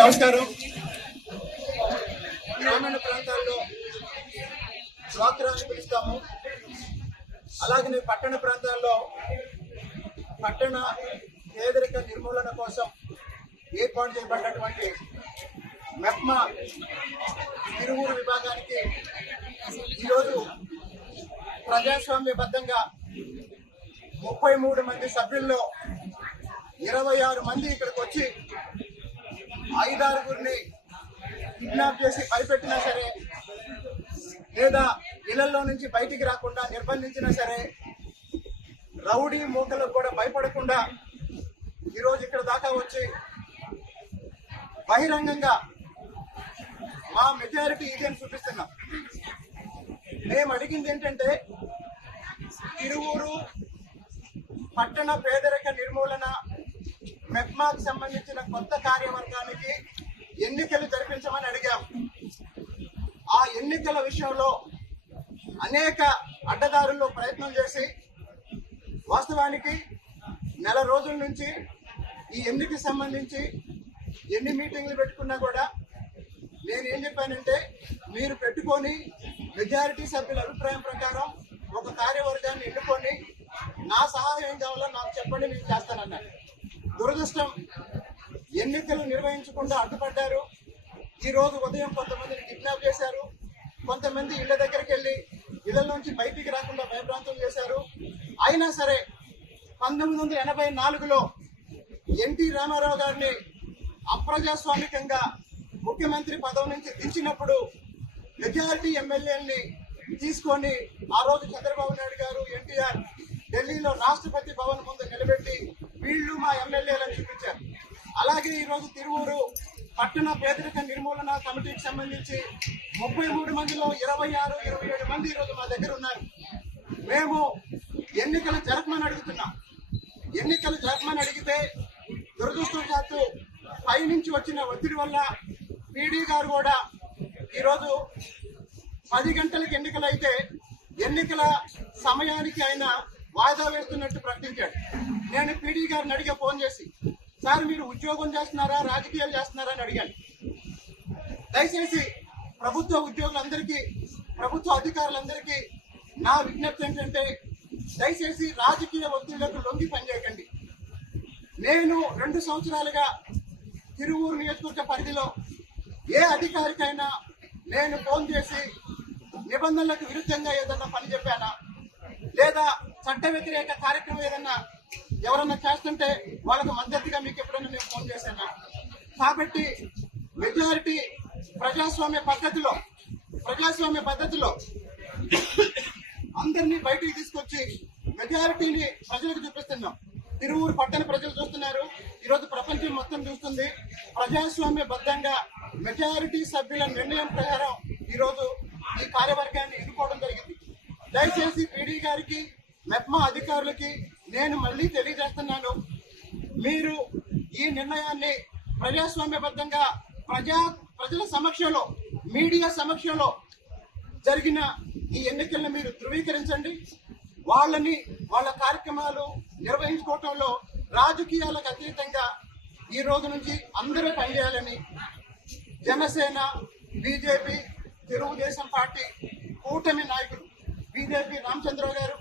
నమస్కారం. గ్రామీణ ప్రాంతాల్లో డ్వాక్రాని పిలుస్తాము. అలాగనే పట్టణ ప్రాంతాల్లో పట్టణ పేదరిక నిర్మూలన కోసం ఏర్పాటు చేయబడినటువంటి మెప్మా తిరువూరు విభాగానికి ఈరోజు ప్రజాస్వామ్యబద్ధంగా 33 మంది సభ్యుల్లో 26 మంది ఇక్కడికి వచ్చి 5-6 కిడ్నాప్ చేసి భయపెట్టినా సరే, లేదా ఇళ్లలో నుంచి బయటికి రాకుండా నిర్బంధించినా సరే, రౌడీ మూకలకు కూడా భయపడకుండా ఈరోజు ఇక్కడ దాకా వచ్చి బహిరంగంగా మా మెజారిటీ ఇదేని చూపిస్తున్నాం. మేము అడిగింది ఏంటంటే, తిరువూరు పట్టణ పేదరిక నిర్మూలన మెప్మాకు సంబంధించిన కొత్త కార్యవర్గానికి ఎన్నికలు జరిపించమని అడిగాం. ఆ ఎన్నికల విషయంలో అనేక అడ్డదారుల్లో ప్రయత్నం చేసి వాస్తవానికి నెల రోజుల నుంచి ఈ ఎన్నికకి సంబంధించి ఎన్ని మీటింగ్లు పెట్టుకున్నా కూడా నేను ఏం చెప్పానంటే, మీరు పెట్టుకొని మెజారిటీ సభ్యుల అభిప్రాయం ప్రకారం ఒక కార్యవర్గాన్ని ఎన్నుకొని నా సహాయం ఏం కావాలో నాకు చెప్పండి, నేను చేస్తానన్నాను. దురదృష్టం, ఎన్నికలు నిర్వహించకుండా అడ్డుపడ్డారు. ఈ రోజు ఉదయం కొంతమందిని కిడ్నాప్ చేశారు, కొంతమంది ఇళ్ల దగ్గరికి వెళ్ళి ఇళ్లలోంచి బయటికి రాకుండా భయభ్రాంతం చేశారు. అయినా సరే 1984లో ఎన్టీ రామారావు గారిని అప్రజాస్వామికంగా ముఖ్యమంత్రి పదవి నుంచి దించినప్పుడు మెజారిటీ ఎమ్మెల్యేలని తీసుకొని ఆ రోజు చంద్రబాబు నాయుడు గారు, ఎన్టీఆర్ ఢిల్లీలో రాష్ట్రపతి భవన్ ముందు నిలబెట్టి వీళ్ళు మా ఎమ్మెల్యేలను చూపించారు. అలాగే ఈరోజు తిరువూరు పట్టణ పేదరిక నిర్మూలన కమిటీకి సంబంధించి 33 మందిలో 26-27 మంది ఈరోజు మా దగ్గర ఉన్నారు. మేము ఎన్నికలు జరపమని అడుగుతున్నాం. ఎన్నికలు జరపమని అడిగితే దురదృష్టవశాత్తు పైనుంచి వచ్చిన ఒత్తిడి వల్ల పీడీ గారు కూడా ఈరోజు 10 గంటలకు ఎన్నికలు అయితే ఎన్నికల సమయానికి ఆయన వాయిదా వేస్తున్నట్టు ప్రకటించాడు. నేను పీడీ గారిని అడిగా ఫోన్ చేసి, సార్ మీరు ఉద్యోగం చేస్తున్నారా, రాజకీయాలు చేస్తున్నారా అని అడిగాను. దయచేసి ప్రభుత్వ ఉద్యోగులందరికీ, ప్రభుత్వ అధికారులందరికీ నా విజ్ఞప్తి ఏంటంటే, దయచేసి రాజకీయ ఒత్తిళ్లకు లొంగి పనిచేయకండి. నేను 2 సంవత్సరాలుగా తిరువూరు నియోజకవర్గ పరిధిలో ఏ అధికారికైనా నేను ఫోన్ చేసి నిబంధనలకు విరుద్ధంగా ఏదన్నా పని చెప్పానా, లేదా చట్ట వ్యతిరేక కార్యక్రమం ఏదన్నా ఎవరన్నా చేస్తుంటే వాళ్ళకు మద్దతుగా మీకు ఎప్పుడైనా నేను ఫోన్ చేశానా? కాబట్టి మెజారిటీ ప్రజాస్వామ్య పద్ధతిలో అందరినీ బయటికి తీసుకొచ్చి మెజారిటీని ప్రజలకు చూపిస్తున్నాం. తిరువూరు పట్టణ ప్రజలు చూస్తున్నారు, ఈరోజు ప్రపంచం మొత్తం చూస్తుంది. ప్రజాస్వామ్యబద్ధంగా మెజారిటీ సభ్యుల నిర్ణయం ప్రకారం ఈరోజు ఈ కార్యవర్గాన్ని ఎన్నుకోవడం జరిగింది. దయచేసి పీడీ గారికి, మెప్మా అధికారులకి నేను మళ్ళీ తెలియజేస్తున్నాను, మీరు ఈ నిర్ణయాన్ని ప్రజాస్వామ్యబద్ధంగా ప్రజల సమక్షంలో, మీడియా సమక్షంలో జరిగిన ఈ ఎన్నికలను మీరు ధృవీకరించండి. వాళ్ళ కార్యక్రమాలు నిర్వహించుకోవటంలో రాజకీయాలకు అతీతంగా ఈ రోజు నుంచి అందరూ పనిచేయాలని జనసేన, బీజేపీ, తెలుగుదేశం పార్టీ కూటమి నాయకులు, బీజేపీ రామచంద్రరావు గారు,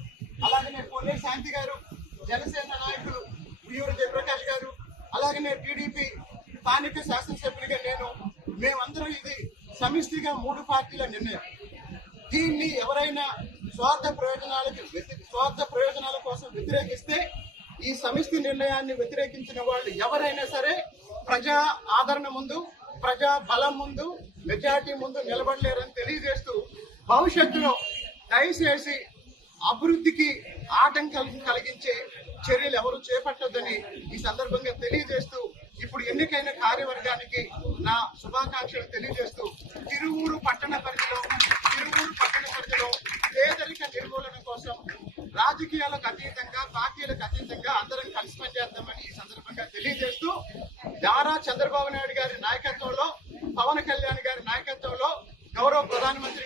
అలాగనే పొన్నే శాంతి గారు, జనసేన నాయకులు ఉయ్యూరు జయప్రకాష్ గారు, అలాగనే టీడీపీ స్థానిక శాసనసభ్యులుగా మేమందరం ఇది సమిష్టిగా 3 పార్టీల నిర్ణయం. దీన్ని ఎవరైనా స్వార్థ ప్రయోజనాల కోసం వ్యతిరేకిస్తే, ఈ సమిష్టి నిర్ణయాన్ని వ్యతిరేకించిన వాళ్ళు ఎవరైనా సరే ప్రజా ఆదరణ ముందు, ప్రజా బలం ముందు, మెజార్టీ ముందు నిలబడలేరని తెలియజేస్తూ, భవిష్యత్తులో దయచేసి అభివృద్ధికి ఆటంకాలు కలిగించే చర్యలు ఎవరు చేపట్టొద్దని ఈ సందర్భంగా తెలియజేస్తూ, ఇప్పుడు ఎన్నికైన కార్యవర్గానికి నా శుభాకాంక్షలు తెలియజేస్తూ, తిరువూరు పట్టణ పరిధిలో పేదరిక నిర్మూలన కోసం రాజకీయాలకు అతీతంగా, పార్టీలకు అతీతంగా అందరం కలిసి పనిచేద్దామని ఈ సందర్భంగా తెలియజేస్తూ, నారా చంద్రబాబు నాయుడు గారి నాయకత్వంలో, పవన్ కళ్యాణ్ గారి నాయకత్వంలో, గౌరవ ప్రధానమంత్రి